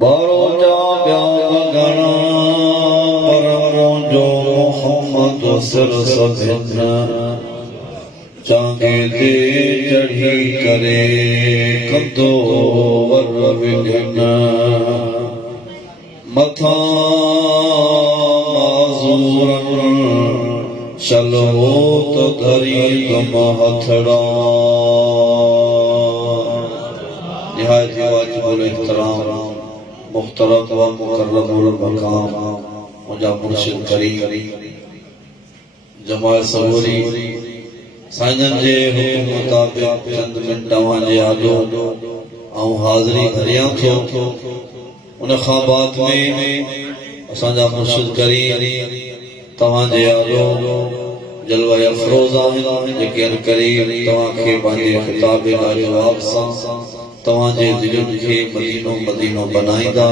बारो जा प्यार गणा परमो जो मोहम्मद सिर सभिना चांगे ते चढ़ी करे कंदो वर विघ्न मथा माज़ूरन चलो तो धरी गम हथड़ा निहायत वाजिबुल इहतराम मुख्तरम व मुकर्रमुल मकाम मुझा मुर्शिद करीम जमाल सबूरी साईंजन जे हुकुम मुताबिक चंद मिनट जे आलो ऐं हाज़िरी भरियां थो उन खां बाद में असांजा मुर्शिद करीम तव्हां जे आलो जलवा अफरोज़ आहिनि जेके अन करीम तव्हांखे पंहिंजे ख़िताब लाजवाब सां तव्हां जे दिलनि खे मदीनो मदीनो बनाईंदा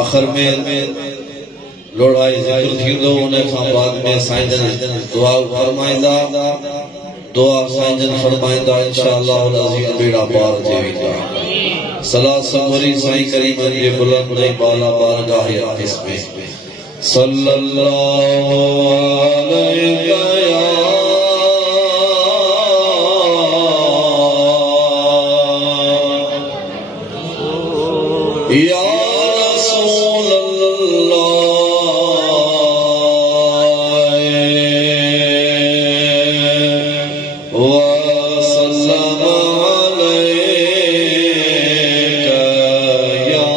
आख़िर में लोढ़ाई ज़िक्र थींदो उन खां बाद में साईंजन दुआ फरमाईंदा दुआ साईंजन फरमाईंदा इंशाअल्लाह अज़ीज़ बेड़ा पार थी वेंदा सलात सबरी साईं करीम जे बुलंद ऐं बाला बारगाह हक़ीक़ में सल्लल्लाहु अलैहि या रसूल अल्लाह व सल्लम अलैका या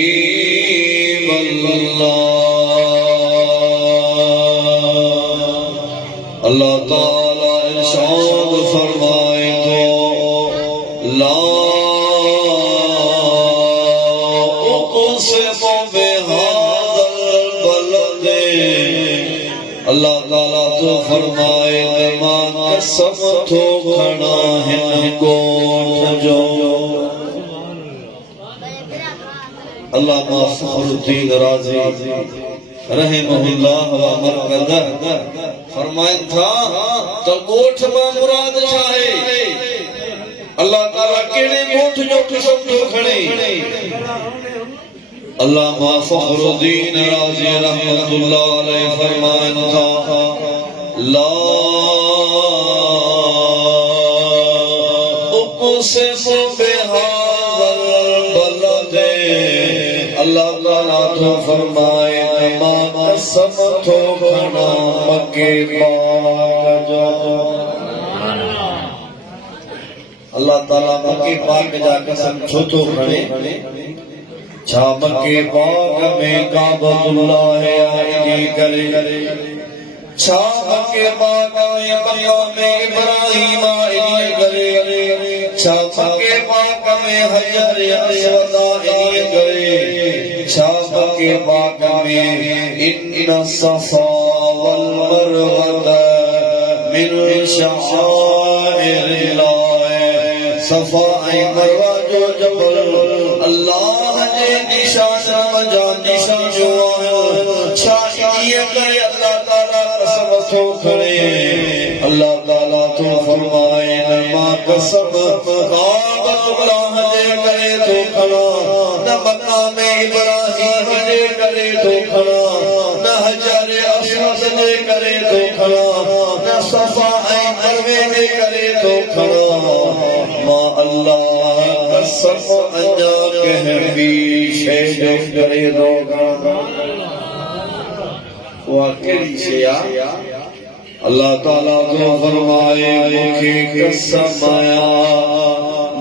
हबीब अल्लाह अल्लाह ताला इरशाद फरमाए ला उक़सिमु बिहाज़ल बलद अल्लाह ताला तो फरमाए मां कसम थो खणा हिन ॻोठ जो अल्लामा फ़खरुद्दीन राज़ी रहमहुल्लाह व मरकज़ फरमाइन था तो ॻोठ मां मुराद छा है अल्लाह ताला केड़े ॻोठ जो कसम थो खणे अल्लामा फ़खरुद्दीन राज़ी रहमतुल्लाह अलैहि फरमाइन था ला उक़सिमु बिहाज़ल बलद अल्लाह ताला तो फरमाए मां कसम थो खणा मक्के पाक जो अल्लाह ताला मक्के पाक जा कसम छो थो खणे छा मक्के पाक में काबतुल्लाह आई करे छा मक्के पाक में मक़ाम इब्राहीम आई करे छा मक्के पाक में हजर अस्वद आई करे छा मक्के पाक में इन्न सफ़ा वल मरवत मिन शआइरिल्लाह सफ़ा ऐं मरवा जो जबल अल्लाह जे निशान जा निशानियूं आहिनि छा इहे करे अल्लाह ताला कसम थो खणे अल्लाह ताला तो फरमाए मां कसम काबतुल्लाह जे करे थो खणा न मक़ाम इब्राहीम जे करे थो खणा न हजर अस्वद जे करे थो खणा न सफ़ा ऐं मरवे जे करे थो खणा मां अल्लाह कसम अञा कंहिं ॿी शइ जो करे थो खणा उहा कहिड़ी शइ आहे अल्लाह ताला तो फरमाए मूंखे कसम आया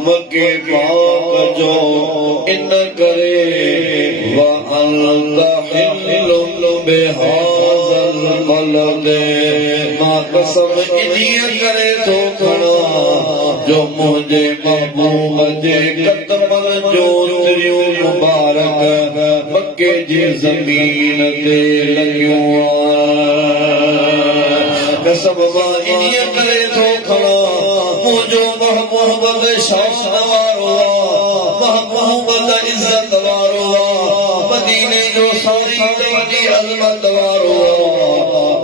मक्के पाक जो इन करे व अल्लाह हिल्लु बिहाज़ल बलद मां कसम इन्हीअ करे थो खणा जो मुंहिंजे महबूब जे कदमनि जो तिरियूं मुबारक मक्के जी ज़मीन ते लॻियूं कसम मां इन्हीअ करे थो खणा मुंहिंजो महबूब शान वारो महबूब इज़त वारो मदीने जो सारी वॾी अज़मत वारो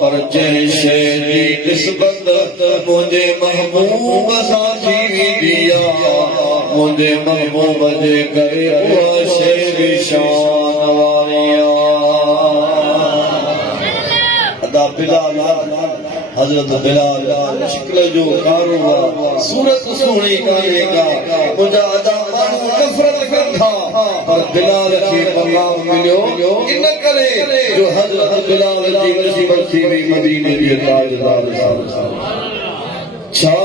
पर जंहिं शइ जी निस्बत मुंहिंजे महबूब सां थी वेंदी आहे मुझे महबूब जे करे उहा शे भी शान वारिया अदा बिलाल हजरत बिलाल शिकल जो कारोबा सूरत सोनी गाएगा मुझा अदा मानू नफरत करता पर बिलाल के मकाम मिलो इन करे जो हजरत बिलाल जी नसीबत थी भी मदीने के ताजदार छा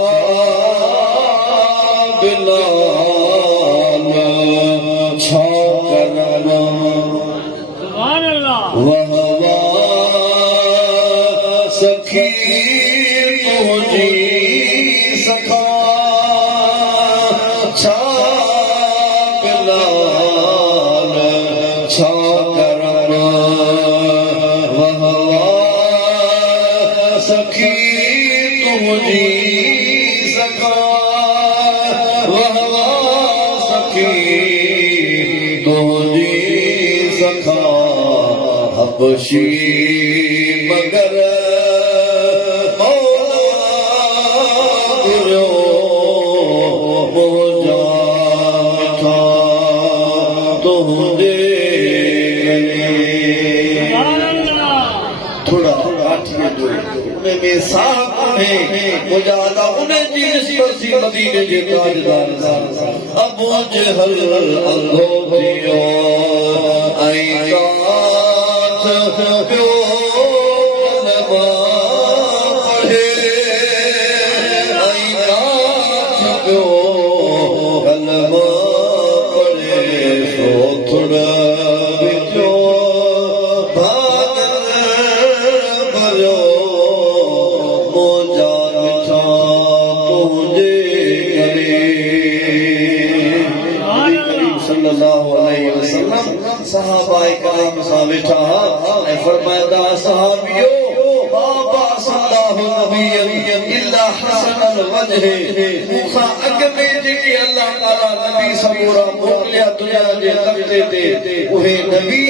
बिलाल छा करना सुभान अल्लाह वाह सखी तुझी सखा छा बिलाल छा करना वाह सखी तुझी सखा वाह सखी तुझी सखा हबशी मगर थोड़ा में साहब है मुजादा उन्हें जी निस्बत सी मदीने के ताजदार अबू जहल अंधो थियो आई कात प्यो लबा पढ़े आई कात प्यो लबा पढ़े सो थोड़ा बिचो सहाबाए कराम सां वेठा ऐं फरमाईंदा सहाबियो बाबा सल्लल्लाहु नबी इल्ला हसन वजह मूंखां अॻ में जेके अल्लाह ताला नबी सबूरा मोकिलिया दुनिया जे तख़्ते ते उहे नबी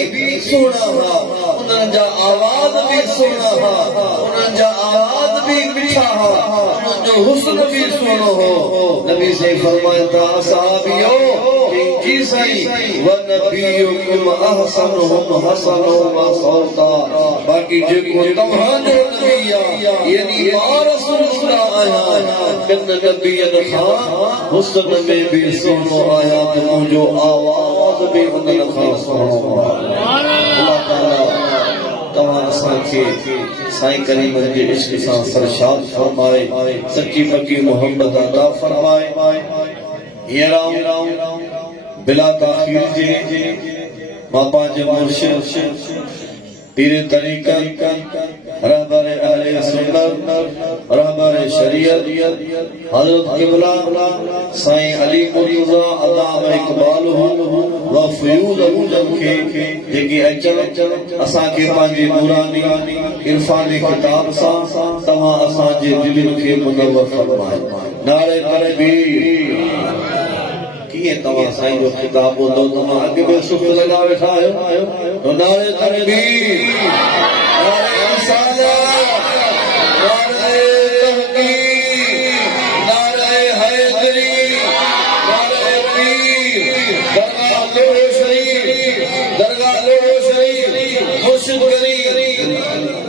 सुहिणा हुआ उन्हनि जा आवाज़ भी सुहिणा हुआ उन्हनि जा आवाज़ भी मिठा हुआ उन्हनि जो हुस्न भी सुहिणो हो नबी से फरमाईंदा सहाबियो जी साईं व नबीयुकुम अहसनुहुम हसनुहुम सौता बाकी जेको तव्हांजो नबी आहे यानी मां रसूलुल्लाह आहियां ॿिन नबीअनि खां हुस्न में भी सुहिणो आहियां त मुंहिंजो आवाज़ भी उन्हनि खां सुहिणो आहे अल्लाह ताला तव्हां असांखे साईं करीम जे इश्क सां सरशाद फरमाए सची पक्की मोहब्बत अता फरमाए हींअर बिला ताखीर जे मां पंहिंजे मुर्शिद पीर तरीक़त रहबर अहले सुन्नत रहबर शरीयत हज़रत क़िबला साईं अली मुर्तज़ा अल्लाह इक़बाल व फ़यूज़ जन खे जेके अचन असांखे पंहिंजी नूरानी इरफानी किताब सां तव्हां असांजे दिलनि खे मुनव्वर फरमाए नारे तकबीर किए तव्हां साईं जो ख़िताब ॿुधो तव्हां अॻु में सुख लॻा वेठा आहियो तो नारे तकबीर नारे रिसालत नारे तहक़ीक़ नारे हैदरी नारे पीर दरगाह लोहो शरीफ मुर्शिद करीम